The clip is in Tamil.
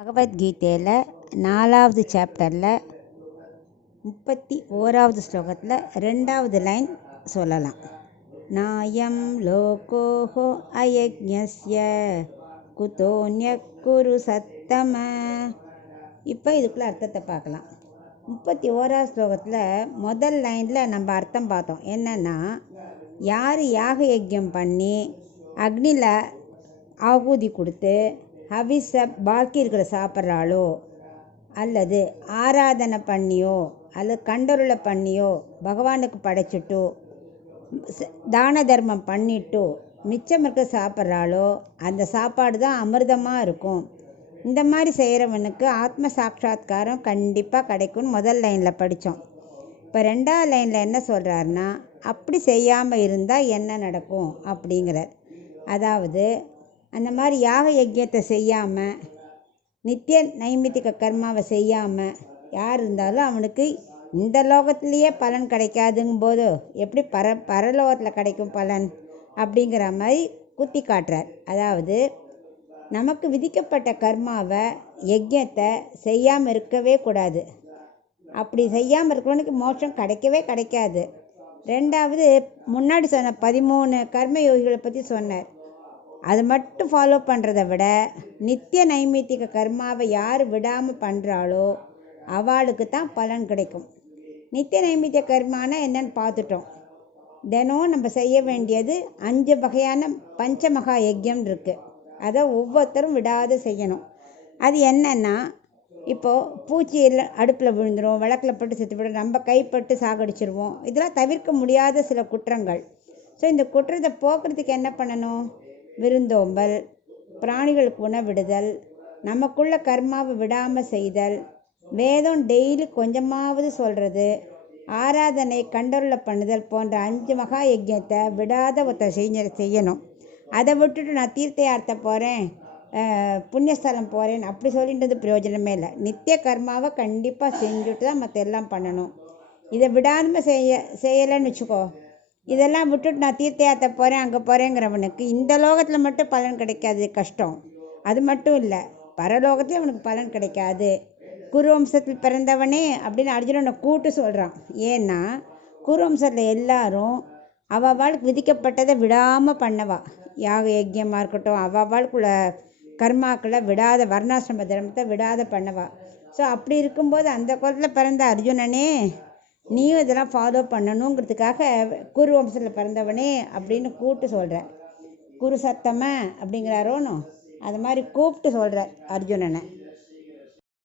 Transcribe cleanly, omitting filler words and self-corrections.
பகவத்கீதையில் 4வது சாப்டரில் 31வது ஸ்லோகத்தில் 2வது லைன் சொல்லலாம். நாயம் லோகோஹோ அயக்ஞஸ்ய குதோன்யக் குரு சத்தம. இப்போ இதுக்குள்ள அர்த்தத்தை பார்க்கலாம். 31வது ஸ்லோகத்தில் முதல் லைனில் நம்ம அர்த்தம் பார்த்தோம். என்னென்னா, யார் யாக யஜ்யம் பண்ணி அக்னியில் ஆகூதி கொடுத்து ஹவிஸை பாக்கி இருக்கிற சாப்பிட்றாளோ, அல்லது ஆராதனை பண்ணியோ அல்லது கண்டருளை பண்ணியோ பகவானுக்கு படைச்சிட்டோ தான தர்மம் பண்ணிட்டோ மிச்சம் இருக்க சாப்பிட்றாளோ, அந்த சாப்பாடு தான் அமிர்தமாக இருக்கும். இந்த மாதிரி செய்கிறவனுக்கு ஆத்ம சாட்சா்காரம் கண்டிப்பாக கிடைக்கும்னு முதல் லைனில் படித்தோம். இப்போ 2வது லைனில் என்ன சொல்கிறாருன்னா, அப்படி செய்யாமல் இருந்தால் என்ன நடக்கும் அப்படிங்கிறார். அதாவது, அந்த மாதிரி யாக யஜ்யத்தை செய்யாமல் நித்திய நைமித்திக கர்மாவை செய்யாமல் யார் இருந்தாலும் அவனுக்கு இந்த லோகத்திலேயே பலன் கிடைக்காதுங்கும் போது எப்படி பரலோகத்தில் கிடைக்கும் பலன் அப்படிங்கிற மாதிரி குத்தி காட்டுறார். அதாவது, நமக்கு விதிக்கப்பட்ட கர்மாவை யஜ்யத்தை செய்யாமல் இருக்கவே கூடாது. அப்படி செய்யாமல் இருக்கிறவனுக்கு மோட்சம் கிடைக்கவே கிடைக்காது. 2வது, முன்னாடி சொன்ன 13 கர்மயோகிகளை பற்றி சொன்னார். அது மட்டும் ஃபாலோ பண்ணுறதை விட நித்திய நைமித்திக கர்மாவை யார் விடாமல் பண்ணுறாளோ அவளுக்கு தான் பலன் கிடைக்கும். நித்திய நைமித்திக கர்மானா என்னன்னு பார்த்துட்டோம். தினம் நம்ம செய்ய வேண்டியது 5 வகையான பஞ்சமகா யஜ்யம் இருக்குது. அதை ஒவ்வொருத்தரும் விடாது செய்யணும். அது என்னென்னா, இப்போது பூச்சி அடுப்பில் விழுந்துடும், விளக்கில் பட்டு செத்து விடும், நம்ம கைப்பட்டு சாகடிச்சிருவோம். இதெல்லாம் தவிர்க்க முடியாத சில குற்றங்கள். ஸோ இந்த குற்றத்தை போக்குறதுக்கு என்ன பண்ணணும்? விருந்தோம்பல், பிராணிகளுக்கு உணவிடுதல், நமக்குள்ள கர்மாவை விடாமல் செய்தல், வேதம் டெய்லி கொஞ்சமாவது சொல்கிறது, ஆராதனை கண்டருளை பண்ணுதல் போன்ற 5 மகா யஜ்யத்தை விடாத ஒருத்தர் செய்யணும். அதை விட்டுட்டு நான் தீர்த்த யாத்திரை போகிறேன், புண்ணியஸ்தலம் போகிறேன் அப்படி சொல்லின்றது பிரயோஜனமே இல்லை. நித்திய கர்மாவை கண்டிப்பாக செஞ்சுட்டு தான் மற்ற எல்லாம் பண்ணணும். இதை விடாமல் செய்யலைன்னு வச்சுக்கோ, இதெல்லாம் விட்டுட்டு நான் தீர்த்த யாத்திரை போகிறேன் அங்கே போகிறேங்கிறவனுக்கு இந்த லோகத்தில் மட்டும் பலன் கிடைக்காது, கஷ்டம். அது மட்டும் இல்லை, பரலோகத்தில் அவனுக்கு பலன் கிடைக்காது. குருவம்சத்தில் பிறந்தவனே அப்படின்னு அர்ஜுனனை கூட்டு சொல்கிறான். ஏன்னா குருவம்சத்தில் எல்லாரும் அவளுக்கு விதிக்கப்பட்டதை விடாமல் பண்ணவா. யாக யஜ்யமாக இருக்கட்டும், அவளுக்குள்ள கர்மாக்களை விடாத, வர்ணாசிரம தர்மத்தை விடாத பண்ணவா. ஸோ அப்படி இருக்கும்போது அந்த குலத்தில் பிறந்த அர்ஜுனனே, நீயும் இதெல்லாம் ஃபாலோ பண்ணணுங்கிறதுக்காக குரு வம்சத்தில் பிறந்தவனே அப்படின்னு கூப்பிட்டு சொல்கிறார். குரு சத்தம அப்படிங்கிறாரோனோ அது மாதிரி கூப்பிட்டு சொல்கிறார் அர்ஜுனனை.